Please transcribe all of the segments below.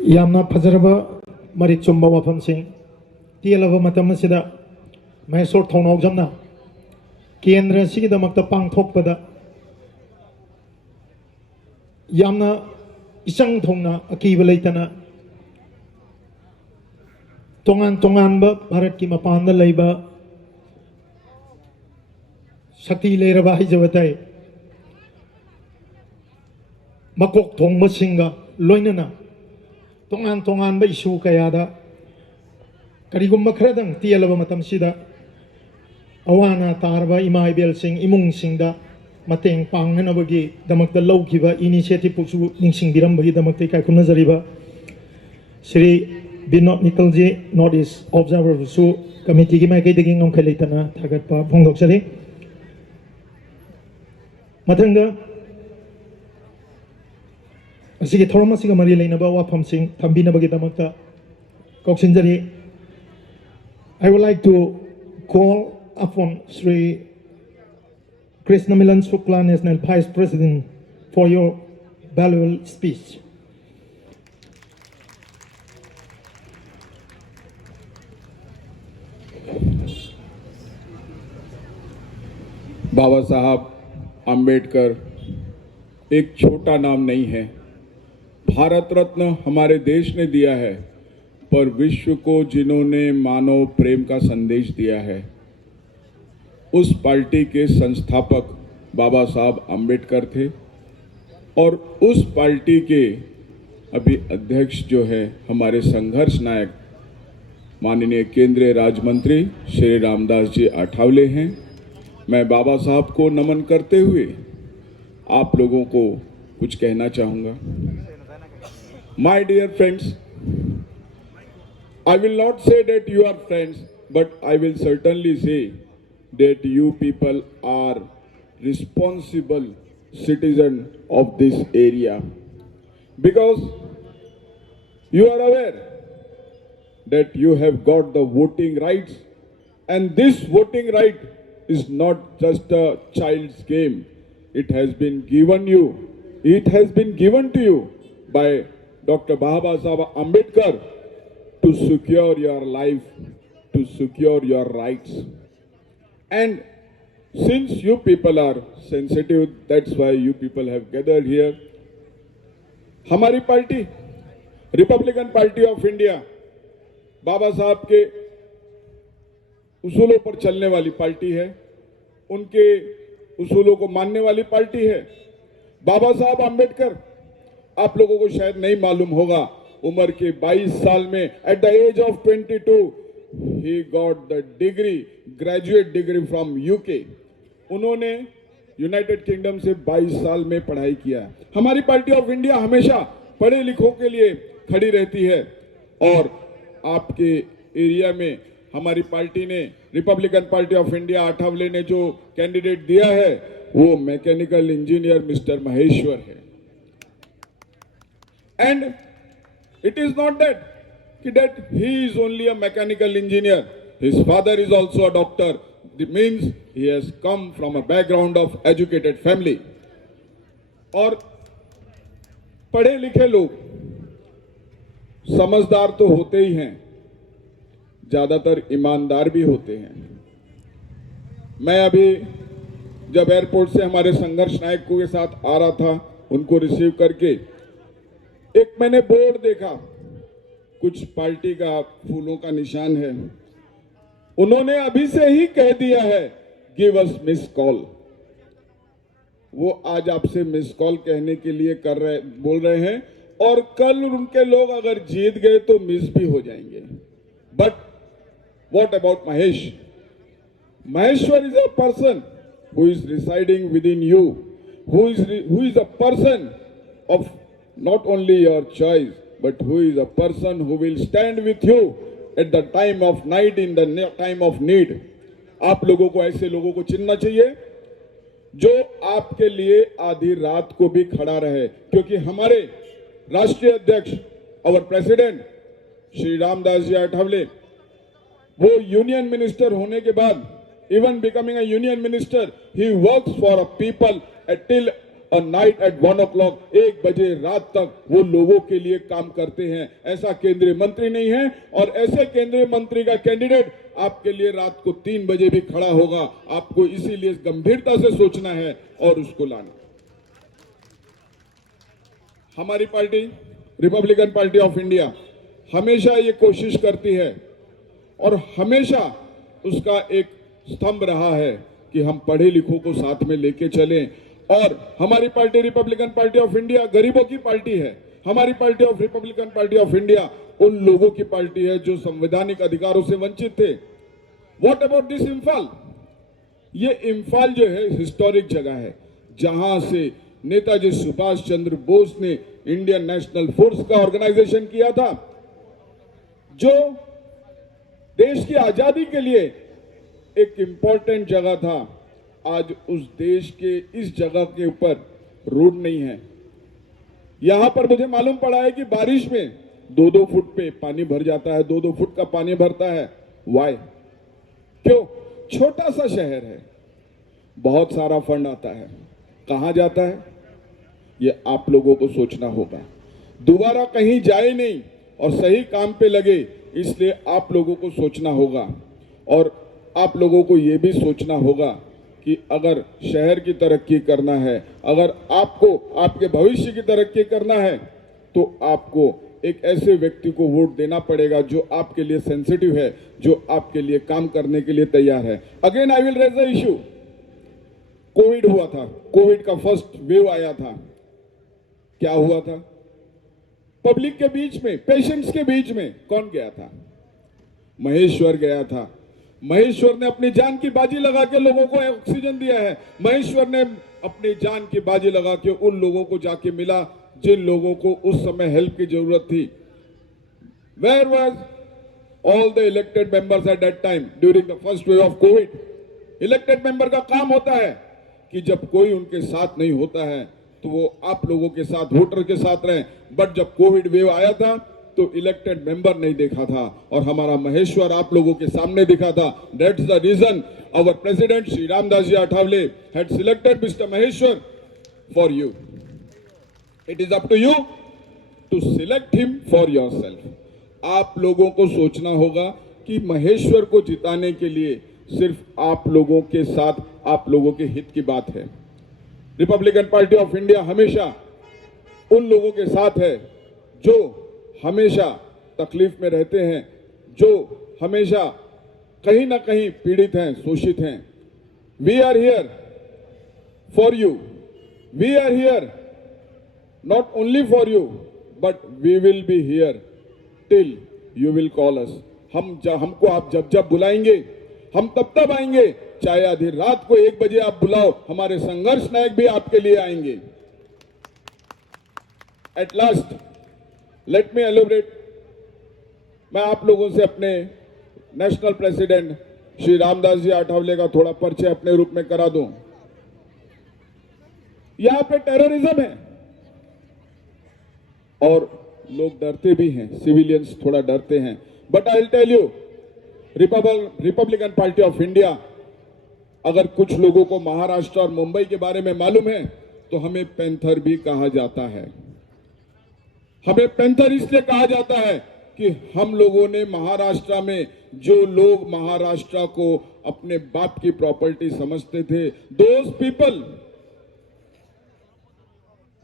यामना फजरबा मरी चुम्बा वफमसिंग तेलबा मतम असिदा महेश्वर थौनाव जमना केंद्र सिगिदमक्ता पांगथोकपदा यामना इचंग थौना अकीब लेतना तोंगान तोंगानबा भारत की मपानदा लेबा शक्ति लेरबा हिजबताई मकोक थोंबसिंगा लोइनना तोंगान तोंगानबा इशू कयादा करिगुम्बा खरदंग तेलबा मतमसिदा अवाना तारबा इमा इबेलसिंग इमुंगसिंगदा मतेंग पांगनबगी दमक्ता लौखिबा इनिशिएटिव पुसु निंगसिंग बिरमबगी दमक्ता कायखुनजरिबा श्री बिनोद निकल जी नॉर्थ ईस्ट ऑब्जर्वर सु कमिटी की माइकैदगी ngomkhai leitana थागतपा फोंदोकसरी मथंग असि थोरम असि मरी लेनबा वाफमसिंग थंबिनबगी दमक्ता कौक्सिनजरी I would like to call upon Sri Krishnamilan Shukla, National Vice President, for your valuable speech. बाबा साहब आम्बेडकर एक छोटा नाम नहीं है। भारत रत्न हमारे देश ने दिया है, पर विश्व को जिन्होंने मानव प्रेम का संदेश दिया है, उस पार्टी के संस्थापक बाबा साहब आम्बेडकर थे। और उस पार्टी के अभी अध्यक्ष जो है हमारे संघर्ष नायक माननीय केंद्रीय राज्य मंत्री श्री रामदास जी आठवले हैं। मैं बाबा साहब को नमन करते हुए आप लोगों को कुछ कहना चाहूँगा। My dear friends, I will not say that you are friends, but I will certainly say that you people are responsible citizens of this area, because you are aware that you have got the voting rights, and this voting right is not just a child's game. It has been given you. It has been given to you by Dr. Baba Saheb Ambedkar to secure your life, to secure your rights. And since you people are sensitive, that's why you people have gathered here. हमारी party Republican party of India Baba Saheb के उसूलों पर चलने वाली party है, उनके उसूलों को मानने वाली पार्टी है। बाबा साहब आम्बेडकर, आप लोगों को शायद नहीं मालूम होगा, उम्र के 22 साल में at the age of 22 he got the degree, graduate degree from UK. उन्होंने यूनाइटेड किंगडम से 22 साल में पढ़ाई किया। हमारी पार्टी ऑफ इंडिया हमेशा पढ़े लिखों के लिए खड़ी रहती है, और आपके एरिया में हमारी पार्टी ने, Republican party of India Athawale ने जो कैंडिडेट दिया है वो मैकेनिकल इंजीनियर मिस्टर महेश्वर है। And it is not that he is only a mechanical engineer. His father is also a doctor. It means he has come from a background of educated family. और पढ़े लिखे लोग समझदार तो होते ही हैं, ज्यादातर ईमानदार भी होते हैं। मैं अभी जब एयरपोर्ट से हमारे संघर्ष नायकों के साथ आ रहा था, उनको रिसीव करके एक मैंने बोर्ड देखा, कुछ पार्टी का फूलों का निशान है। उन्होंने अभी से ही कह दिया है गिव अस मिस कॉल। वो आज आपसे मिस कॉल कहने के लिए बोल रहे हैं, और कल उनके लोग अगर जीत गए तो मिस भी हो जाएंगे। But what about Mahesh? Maheshwar is a person who is residing with in you, who is a person of not only your choice, but who is a person who will stand with you at the time of night, in the time of need. आप लोगों को, ऐसे लोगों को चुनना चाहिए जो आपके लिए आधी रात को भी खड़ा रहे, क्योंकि हमारे राष्ट्रीय अध्यक्ष और प्रेसिडेंट श्री रामदास जी आठवले, वो यूनियन मिनिस्टर होने के बाद, even becoming a union minister, he works for a people till और नाइट एट 1 o'clock 1 बजे रात तक वो लोगों के लिए काम करते हैं। ऐसा केंद्रीय मंत्री नहीं है, और ऐसे केंद्रीय मंत्री का कैंडिडेट आपके लिए रात को 3 बजे भी खड़ा होगा। आपको इसीलिए गंभीरता से सोचना है और उसको लाना। हमारी party Republican party of India हमेशा ये कोशिश करती है और हमेशा उसका एक स्तंभ रहा है कि हम पढ़े लिखों को साथ में लेके चलें। और हमारी party Republican party of India गरीबों की पार्टी है। हमारी party of Republican party of India उन लोगों की पार्टी है जो संवैधानिक अधिकारों से वंचित थे। What about this Imphal? ये इम्फाल जो है हिस्टोरिक जगह है, जहां से नेताजी सुभाष चंद्र बोस ने इंडियन नेशनल फोर्स का ऑर्गेनाइजेशन किया था, जो देश की आजादी के लिए एक इंपॉर्टेंट जगह था। आज उस देश के इस जगह के ऊपर रोड नहीं है। यहां पर मुझे मालूम पड़ा है कि बारिश में 2-2 फुट पे पानी भर जाता है, 2-2 फुट का पानी भरता है। वाई? क्यों? छोटा सा शहर है, बहुत सारा फंड आता है, कहां जाता है ये आप लोगों को सोचना होगा। दोबारा कहीं जाए नहीं और सही काम पे लगे, इसलिए आप लोगों को सोचना होगा। और आप लोगों को यह भी सोचना होगा कि अगर शहर की तरक्की करना है, अगर आपको आपके भविष्य की तरक्की करना है, तो आपको एक ऐसे व्यक्ति को वोट देना पड़ेगा जो आपके लिए सेंसिटिव है, जो आपके लिए काम करने के लिए तैयार है। Again I will raise the issue. Covid हुआ था, कोविड का फर्स्ट वेव आया था। क्या हुआ था? पब्लिक के बीच में, पेशेंट्स के बीच में कौन गया था? महेश्वर गया था। महेश्वर ने अपनी जान की बाजी लगा के लोगों को ऑक्सीजन दिया है। महेश्वर ने अपनी जान की बाजी लगा के उन लोगों को जाके मिला जिन लोगों को उस समय हेल्प की जरूरत थी। Where was all the elected members at that time during the first wave of covid? Elected member का काम होता है कि जब कोई उनके साथ नहीं होता है तो वो आप लोगों के साथ, वोटर के साथ रहें। बट जब कोविड वेव आया था तो इलेक्टेड मेंबर नहीं देखा था, और हमारा महेश्वर आप लोगों के सामने दिखा था। That's the reason our president Shri Ramdas ji Athawale had selected mister Maheshwar for you. It is up to you to select him for yourself. आप लोगों को सोचना होगा कि महेश्वर को जिताने के लिए सिर्फ आप लोगों के साथ, आप लोगों के हित की बात है। रिपब्लिकन पार्टी ऑफ इंडिया हमेशा उन लोगों के साथ है जो हमेशा तकलीफ में रहते हैं, जो हमेशा कहीं ना कहीं पीड़ित हैं, शोषित हैं। We are here for you. We are here not only for you, but we will be here till you will call us. हमको आप जब जब बुलाएंगे हम तब तब आएंगे, चाहे आधी रात को 1 बजे आप बुलाओ, हमारे संघर्ष नायक भी आपके लिए आएंगे। At last let me elaborate. मैं आप लोगों से अपने नेशनल प्रेसिडेंट श्री रामदास जी अठावले का थोड़ा परिचय अपने रूप में करा दूं। यहां पे टेररिज्म है और लोग डरते भी हैं, सिविलियंस थोड़ा डरते हैं। But I will tell you, Republican party of India, अगर कुछ लोगों को महाराष्ट्र और मुंबई के बारे में मालूम है तो हमें पैंथर भी कहा जाता है। हमें पैंथर इसलिए कहा जाता है कि हम लोगों ने महाराष्ट्र में, जो लोग महाराष्ट्र को अपने बाप की प्रॉपर्टी समझते थे, those people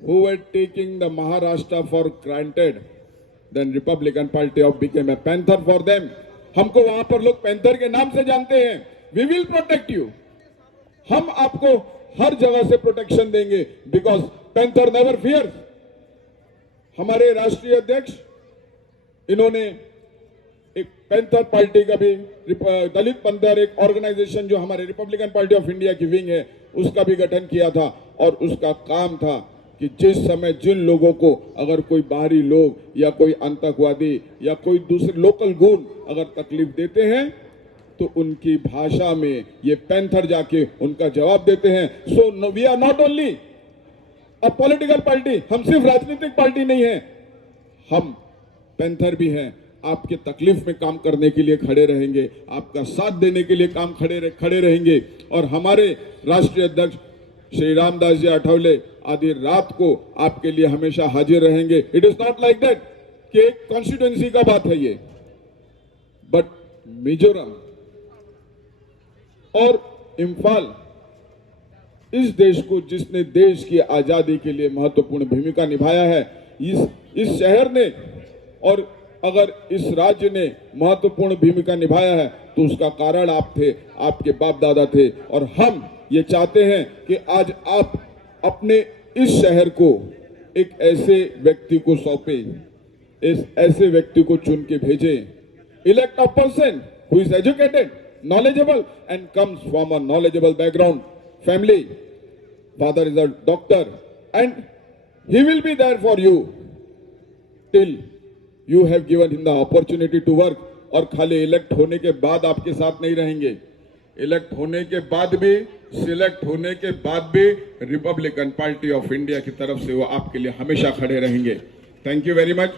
who were taking the Maharashtra for granted, then Republican Party of became a panther for them. हमको वहां पर लोग पैंथर के नाम से जानते हैं। We will protect you. हम आपको हर जगह से प्रोटेक्शन देंगे, बिकॉज पैंथर नेवर फियर्स। हमारे राष्ट्रीय अध्यक्ष, इन्होंने एक पैंथर पार्टी का भी, दलित पैंथर एक ऑर्गेनाइजेशन जो हमारे रिपब्लिकन पार्टी ऑफ इंडिया की विंग है, उसका भी गठन किया था। और उसका काम था कि जिस समय जिन लोगों को अगर कोई बाहरी लोग या कोई आतंकवादी या कोई दूसरे लोकल गुण अगर तकलीफ देते हैं तो उनकी भाषा में ये पैंथर जाके उनका जवाब देते हैं। So we are not only a political party, हम सिर्फ राजनीतिक पार्टी नहीं है, हम पैंथर भी हैं। आपके तकलीफ में काम करने के लिए खड़े रहेंगे, आपका साथ देने के लिए खड़े रहेंगे। और हमारे राष्ट्रीय अध्यक्ष श्री रामदास जी आठवले आधी रात को आपके लिए हमेशा हाजिर रहेंगे। It is not like that कि एक कॉन्स्टिट्यूंसी का बात है ये, बट मिजोरम और इम्फाल इस देश को, जिसने देश की आजादी के लिए महत्वपूर्ण भूमिका निभाया है, इस शहर ने और अगर इस राज्य ने महत्वपूर्ण भूमिका निभाया है तो उसका कारण आप थे, आपके बाप दादा थे। और हम ये चाहते हैं कि आज आप अपने इस शहर को एक ऐसे व्यक्ति को सौंपें, इस ऐसे व्यक्ति को चुन के भेजें। Elect a person who is educated, knowledgeable and comes from a knowledgeable background family. Father is a doctor and he will be there for you till you have given him the opportunity to work. और खाली elect होने के बाद आपके साथ नहीं रहेंगे, elect होने के बाद भी, सिलेक्ट होने के बाद भी रिपब्लिकन पार्टी ऑफ इंडिया की तरफ से वो आपके लिए हमेशा खड़े रहेंगे। Thank you very much.